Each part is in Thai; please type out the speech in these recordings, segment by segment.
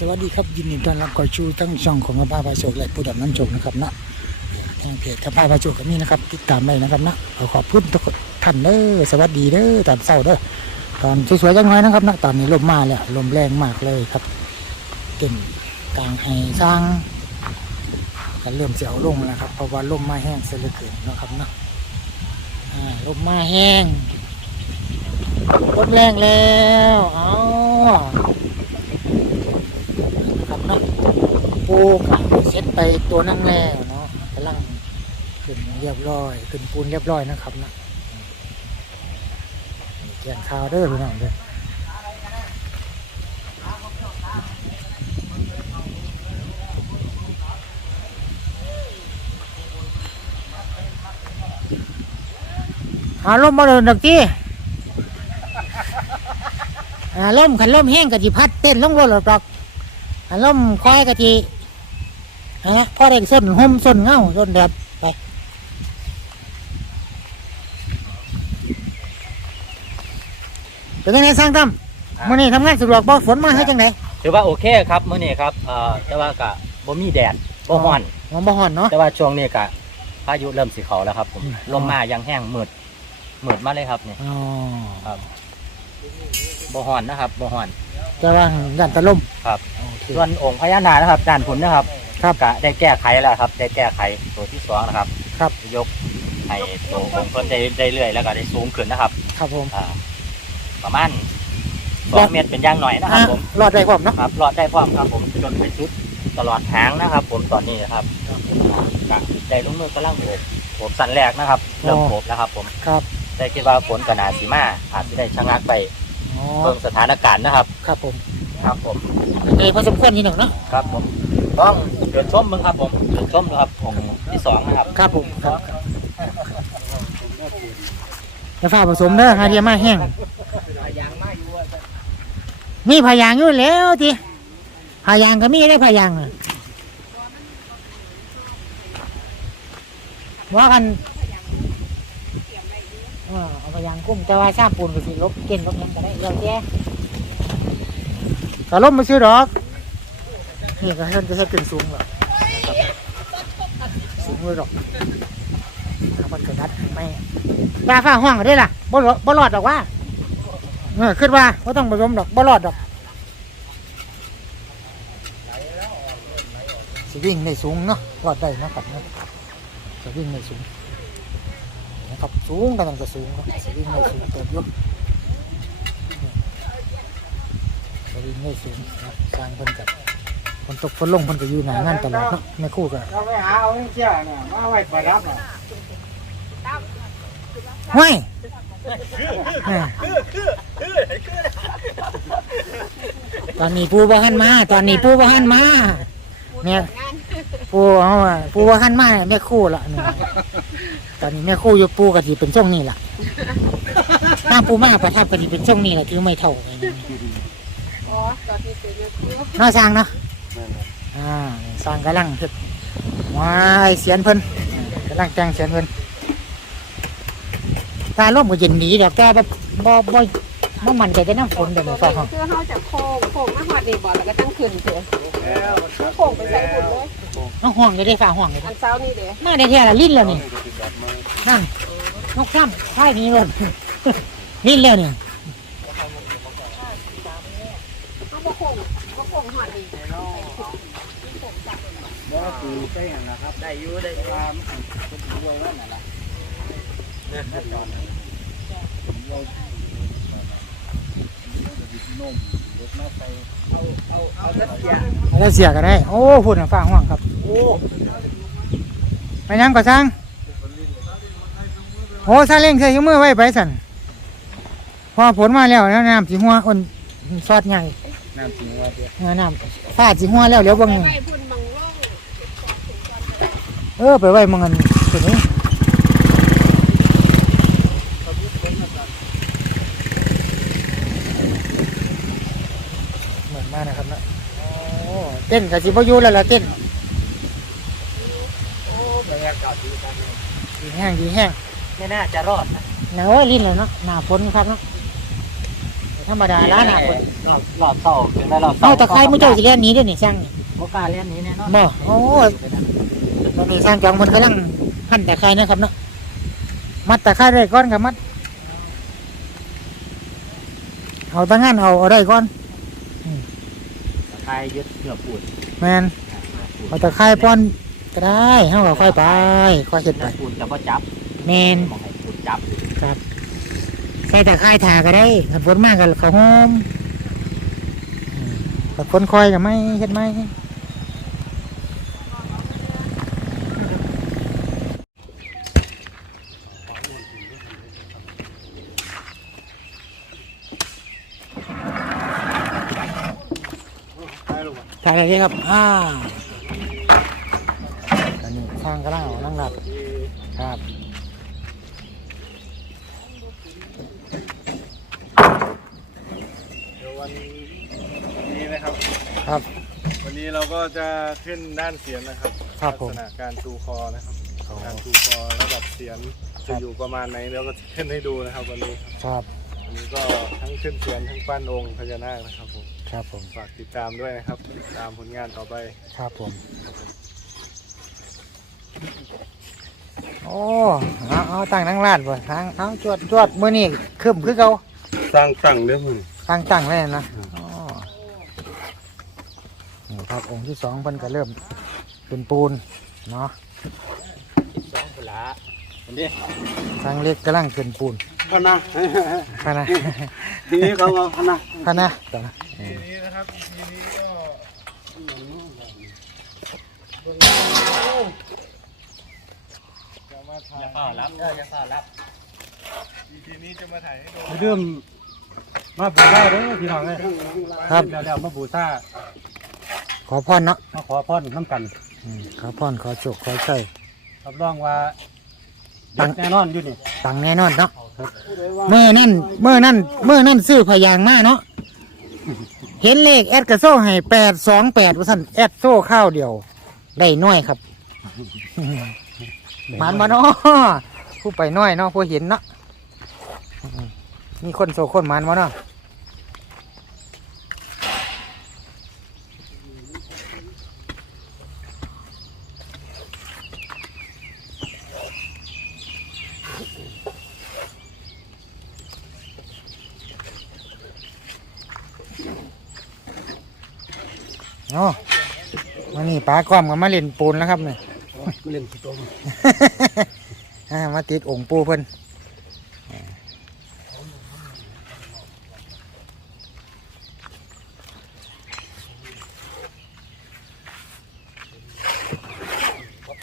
สวัสดีครับยินดีต้อนรับเข้าชูทั้งช่องของกระพาพาโชคและผู้ดำน้ำโชคนะครับนะทางเพจกระพาพาโชคก็มีนะครับ ติดตามได้นะครับนะขอขอบคุณทุกท่านเด้อสวัสดีเด้อตอนเช้าเด้อตอนสวยๆจังน้อยนะครับนะตอนนี้ลมมาแล้วลมแรงมากเลยครับเต็มกลางให้สร้างก็เริ่มเสียวลงแล้วครับเพราะว่าลมมาแห้งเสียเหลือเกินนะครับนะลมมาแห้งลมแรงแล้วเอ้า เนาะปูกะเซ็ตไปตัวนั่งแล้วเนาะกำลังขึ้นเรียบร้อยขึ้นปูนเรียบร้อยนะครับนะแกงข้าวเด้อพี่น้องเด้อหาลมมาเดินดักที่อ่าลมขันลมแห้งกะจิพัดเต้นลงรถหรอก อกอันล่มคอยกะทีฮะพ่อเด็กส้นห่มส้นเงาส้นแดดไปเป็นยังไงสร้างตั้มมื่อนี้ทำงานสะดวกบ่ฝนมาให้จังไดถือว่าโอเคครับมื้อนี้ครับเอ่อแต่ว่าก็บ่มีแดดบ่ร้อนหอมบ่ฮ้อนเนาะแต่ว่าช่วงนี้ก็พายุเริ่มสิเข้าแล้วครับผมอืมลมมายังแห้งมืดมืดมาเลยครับนี่อ๋อครับบ่ร้อนนะครับบ่ร้อนจะว่าด้านตะลมครับโอเค ส่วนองค์พญานาคนะครับด้านผลนะครับครับก็ได้แก้ไขแล้วครับ ได้แก้ไขตัวที่สองนะครับ ครับ ยกให้ตัวองค์เพิ่นได้ได้เรื่อยแล้วก็ได้สูงขึ้นนะครับ ครับผมอ่าประมาณสองเมตรเป็นอย่างหน่อยนะครับ ผมรอดได้พร้อมเนาะครับรอดได้พร้อมครับ ผมจนไปสุดตลอดทางนะครับ ผมตอนนี้นะครับก็ได้ลงมือกำลังโอบโอบสันแรกนะครับเริ่มโอบแล้วครับ ผมครับได้คิดว่าฝนกนาสีมาอาจจะได้ชะงักไปอ๋อเบิ่งสถานการณ์นะครับ ครับผม ครับผมเออพอสมควรนี่หนึ่งเนาะครับผมต้องเดินชมมึงครับผมเดินชมนะครับของที่สองนะครับครับผมครับจะฝ้าผสมเด้อหาเดียมาแห้งมีพายางอยู่แล้วทีพายางก็มีได้พายางน่ะว่ากันเออเอาพายางกุ้มแต่ว่าชาปูนก็สิลบเก่นลบหยังก็ได้เดี๋ยวแกก็ล้มมาซื้อดอกนี่ก็เห็นจะให้ขึ้นสูงหรอกนะครับสูงเลยดอกมันกระดัดไม่ปลาฟ้าห้องได้ล่ะบ่รอดบ่รอดดอกว่าเออขึ้นว่าบ่ต้องผสมดอกบ่รอดดอกสิวิ่งในสูงเนาะรอดได้เนาะครับเนาะสิวิ่งในสูงนะครับสูงกำลังจะสูงครับสิวิ่งในสูงเติบโยสิ วิ่งในสูงนะสร้างเพิ่นกับฝนตกฝนลงเพิ่นก็อยู่หน้างานตลอดเนาะแม่ครู่ก็เราไปหาเอาเชี่ยเนี่ยมาไว้ประดับอะห้วยแม่ตอนนี้ปูบ่หันมา ตอนนี้ปูบ่หันมาเนี่ยปูเอาอะปูบ่หันมาเนี่ยแม่ครู่ละเนี่ยตอนนี้แม่ครู่อยู่ปูก็สิเป็นช่วงนี้ล่ะทางปูมาประทับก็สิเป็นช่วงนี้แหละถือไม่เท่าไง อ๋อตอนนี้เป็นยังไงเนาะสร้างเนาะอ่าสร้างกำลังเฮ็ดว้ายเสียนเพิ่นกำลังแต่งเสียนเพิ่นตาลมก็เย็นดีดอกแต่แบบบ่บ่บ่มันใจจะน้ำฝนเดี๋ยวนี้ฟ้าห้องคือเขาจะโค้งโค้งมาหอดนี่บ่แล้วก็ตั้งขึ้นเถอะคือโค้งไปใส่หุ่นเลยน้องห่วงเลยได้ฟ้าห่วงเลยอันเช้านี่เด้มาได้แท้ละลิ้นแล้วนี่นั่นนกซ้ำท้ายนี้รถลิ้นแล้วนี่ เขาบ่โค้งบ่โค้งหอดนี่บ่ตีใช่หันนะครับได้อยู่ได้ตามเป็นหัวนั่นแหละนุ่มเด็กมาใส่เอาเอาเอาเล็บเสียแล้วเสียก็ได้ โอ้พูดถึงฟ้าห่วงครับโอ้ไปยังก่อสร้างโอ้ซาเล้งเสียยกมือไว้ไปสั่นพอผลมาแล้วแล้วน้ำสีหัวอ่อนซอดใหญ่ น้ำจริงว่าเดียวเออน้ำฟาดสีหัวแล้วเดี๋ยวเบางหนึ่งไปพุ่นบังล่องเออไปไว้หมองเงินตัวนี้เหมือนมากนะครับนะโอ้เต้นกับสิบอยูแล้วล่ะเต้นบรรยากาศดีจังเลยดีแห้งดีแห้งไม่น่าจะรอดนะหนาวลิ้นเลยเนาะหนาฝนครับเนาะ ธรรมดาล้านอะรอบรอบเศร้าถึงได้รอบเศร้าเอาตะไคร้มื้อเจ้าสิเล่นหนี้เด้อนี่ช่างนี่โอกล้าเล่นนี้แน่นอนบ่โอ้ยตอนนี้ช่างจองเพิ่นกำลังหั่นตะไคร้นะครับเนาะมัดตะไคร้ได้ก่อนครับมัดเอาตั้งงานเอาเอาได้ก่อนตะไคร้ยึดเนื้อปูดแมนเอาตะไคร้ป้อนก็ได้เฮาก็ค่อยไปค่อยเฮ็ดไปเนื้อปูดแล้วก็จับแมนมองให้ปูดจับ ใส่ตะไคร้ทาก็ได้ถ้าฝนมากก็ข้าวหอมอืมถ้าฝนคอยก็ไม่เฮ็ดไม่ถ่ายอะไรครับ อ่าตอนนี้สร้างกระลังนั่งหลับครับ เดี๋ยววันนี้นะครับ ครับ วั นนี้เราก็จะขึ้นด้านเสียงนะครับครับผม ลักษณะการตูคอนะครับ การตูคอระดับเสียงจะอยู่ประมาณไหนเราก็จะขึ้นให้ดูนะครับวันนี้ครับครับวันนี้ก็ทั้งขึ้นเสียงทั้งปั้นองค์พญานาคนะครับผมครับผมฝากติดตามด้วยนะครับติดตามผลงานต่อไปครับผมโอ้เอาเอาตั้งนั่งลาดบ่ทางเอาจวดจวดมื้อนี้คึมคือเก่าสร้างตั้งเรื่องมึงตั้งตั้งเลยนะอ๋อ นี่ครับองค์ที่สองเพิ่นก็เริ่มเป็นปูนเนาะสองผละอันนี้ทางเล็กกำลังเป็นปูนพนะพะนะทีนี้เขามาพนะพะนะต่อนะทีนี้นะครับทีนี้ก็จะมาถ่ายอย่าเฝ้ารับเอออย่าเฝ้ารับทีนี้จะมาถ่ายให้ดูเริ่มมาบูชาเด้อพี่น้องเอ้ยครับเดี๋ยวเดี๋ยวมาบูชา ขอพรเนาะมาขอพรน้ำกันอืมขอพรขอโชคขอใช้รับรองว่าตั้งแน่นอนอยู่นี่ตังแน่นอนเนาะเมื่อนั่นเมื่อนั่นเมื่อนั่นซื้อพยางมาเนาะเห็นเลขแอดกระโซ่ให้แปดสองแปดว่าสั่นแอดโซ่ข้าวเดียว ได้น้อยครับหมันมาเนาะผู้ไปน้อยเนาะผู้เห็นเนาะอืมมีคนโซ่คนหมันมาเนาะเนาะ วันนี้ป้าก้อมก็มาเล่นปูนแล้วครับเนี่ยเล่นขี้ตมอ่ามาติดองค์ปูเพิ่น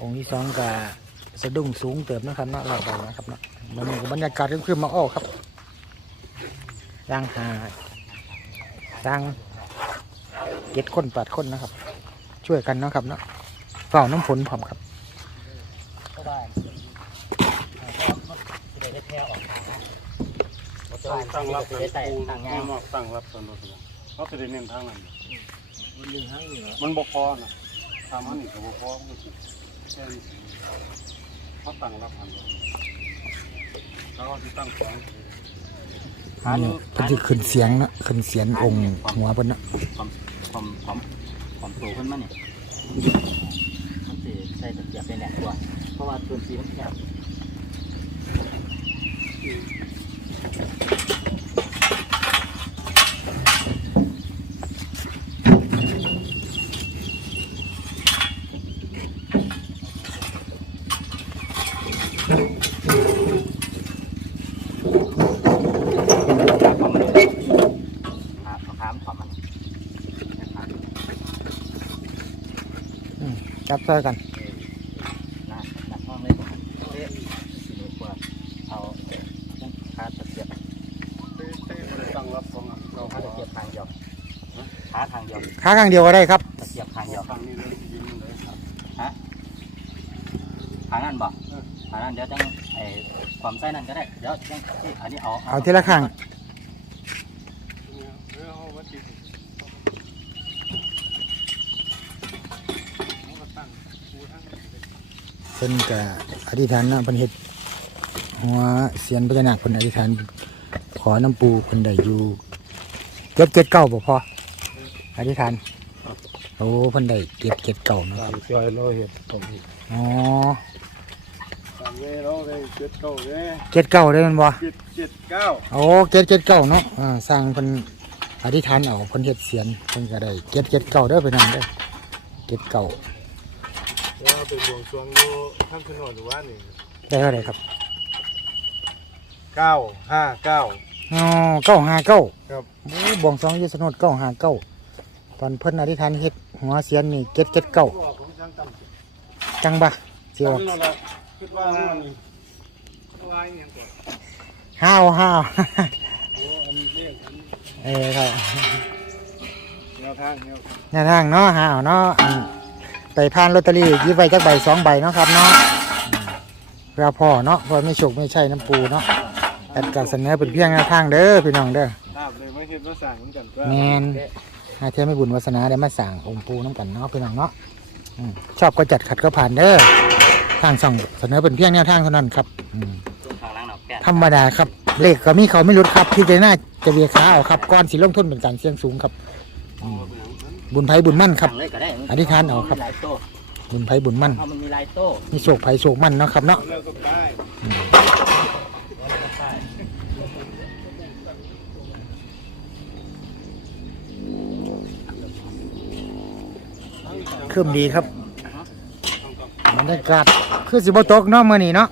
องค์ที่สองก็สะดุ้งสูงเติบนะครับเนาะเราไปนะครับเนาะมันมีบรรยากาศขึ้นมาอ้อครับย่างหาย่างเก็ดคนปัดคนนะครับ ช่วยกันเนาะครับเนาะเฝ้าน้ำฝนพร้อมครับก็ได้จะได้แพร่ออกทางตั้งรับจะกันได้แต่ปูทางงานมากตั้งรับกันรถเขาจะได้เน้นทางนั้นมันดึงทั้งเหนือมันบกพอนะทำมันนี่ก็บกพอมันก็สิแค่นี้เขาตั้งรับกันแล้วก็ที่ตั้งของอันนี้เพิ่นสิขึ้นเสียงเนาะขึ้นเสียงองค์หัวเพิ่นเนาะ ความโตขึ้นมาเนี่ยมันจะใส่ตะเกียบเป็นแหลกตัวเพราะว่าตัวสีมันแคบ ขาขามขวามัน จับช่วยกัน นะหนักห้องเลยเอ๊ะสนุกกว่าเอาขาตะเกียบ ตั้งรับของเรา ขาตะเกียบทางเดียวขาทางเดียวขาข้างเดียวก็ได้ครับตะเกียบทางเดียวทางนี้เลยยิงเลยครับทางนั้นบ่ทางนั้นเดี๋ยวจังไอ้ความไส้นั่นก็ได้ เดี๋ยวจังอันนี้เอา เอาทีละข้าง เออเอาวัดจิตเขาก็ตั้งปูทั้งนี้เลย เพิ่นก็อธิษฐานนะเพิ่นเฮ็ดหัวเสียนพญานาคเพิ่นอธิษฐานขอน้ำปูเพิ่นได้อยู่เจ็ดเจ็ดเก้าบ่พออธิษฐานโอ้เพิ่นได้เจ็ดเจ็ดเก้าเนาะตามจอยเราเห็นผมอ๋อตามเวเราได้เจ็ดเก้าเด้เจ็ดเก้าได้แมันบ่เจ็ดเจ็ดเก้าโอ้เจ็ดเจ็ดเก้าเนาะอ่าสร้างเพิ่นอธิษฐานเอาเพิ่นเฮ็ดเสียนเพิ่นก็ได้เจ็ดเจ็ดเก้าเด้อพี่น้องเด้อเจ็ดเก้า ว่าเป็นดวงสวงอยู่ท่านขนนหรือว่านี่ได้เท่าไหร่ครับเก้าห้าเก้า อ๋อเก้าห้าเก้าครับ โอ้บวงสรวงอยี่สนุดเก้าห้าเก้าตอนเพิ่นอธิษฐานเฮ็ดหัวเสียนนี่เจ็ดเจ็ดเก้าบอกของช่างต่ำจังบะเจียวนั่นแหละคิดว่ามันนี่ว่าอยังก่อนห้าวห้าว โอ้อันนี้เรียกอันนี้เออครับแนวทางแนวทางแนวทางเนาะห้าวเนาะอัน ไปผ่านลอตเตอรี่ยิบใบจักใบสองใบเนาะครับเนาะเพื่อพ่อเนาะเพราะไม่โชคไม่ใช่น้ำปูเนาะแอดการเสนอเป็นเพียงแนวทางเด้อพี่น้องเด้อทราบเลยว่เห็นว่าสั่งเหมือนกันก็แมนหาเทียไม่บุญวาสนาได้มาสั่งองค์ปูน้ำกันเนาะพี่น้องเนาะอืมชอบก็จัดขัดก็ผ่านเด้อทางส่องเสนอเป็นเพียงแนวทางเท่านั้นครับอืมช่วงทาล่างหนอกแก้ธรรมดาครับเลขก็มีเขาไม่รุดครับที่จะน่าจะเบียขาเอาครับก้อนสีลงทุนเป็นการเสี่ยงสูงครับอ บุญไพ่บุญมั่นครับ สั่งเลยก็ได้อธิษฐานเอาครับ มีหลายโต๊ะบุญไพ่บุญมั่นเอามันมีหลายโต๊ะมีโชคไพ่โชคมั่นเนาะครับเนาะเลิกก็ได้เครื่มดีครับบรรยากาศคือสิบตกเนาะมื่อนี้เนาะ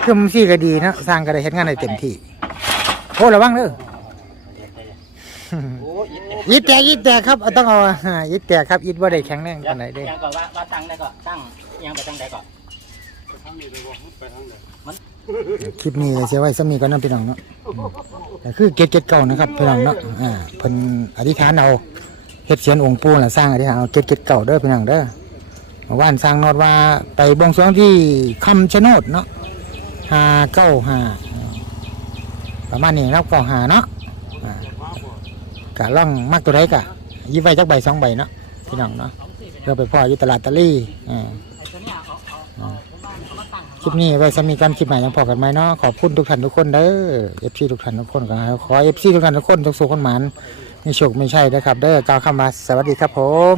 เครื่มซี่ก็ดีเนาะสร้างก็ได้เฮ็ดงานได้เต็มที่โอ้ระวังเด้อโอ้ ยยิดแตกยิดแตกครับเอาต้องเอาอ่ายิดแตกครับยิดว่าได้แข็งแรงยัปานงใดเด้ ยังก่อนว่าว่าตั้งได้ก่อนตั้งยังไปตั้งได้ก่อนไปทางนี้เลยบอกไปทางไหนคลิปนี้ก็เสียไว้สมีก่อนเนาะพี่น้องเนาะอืมแต่คือเก็ดเก็ดเก่านะครับพี่น้องเนาะอ่าเพิ่นอธิษฐานเอาเฮ็ดเสียนองค์ปู่น่ะสร้างอธิษฐานเอาเก็ดเก็ดเก่าเด้อพี่น้องเด้อเมื่อวานสร้างนอดว่าไปบวงสรวงที่คำชะโนดเนาะห้าเก้าห้าประมาณนี้ครับเก้าห้าเนาะอ่า กะล่องมากตัวไรกะยี่ไว้จักใบสองใบเนาะพี่น้องเนาะเราไปพ่ออยู่ตลาดตะลี่อ่าคลิปนี้ไว้สมีการคลิปใหม่ยังพอกันไหมเนาะขอบคุณทุกท่านทุกคนเด้อเอฟซีทุกท่านทุกคนก็ขอเอฟซีทุกท่านทุกคนทุกสุขคนหมานมีโชคไม่ใช่นะครับ เด้อกล่าวคำว่าสวัสดีครับผม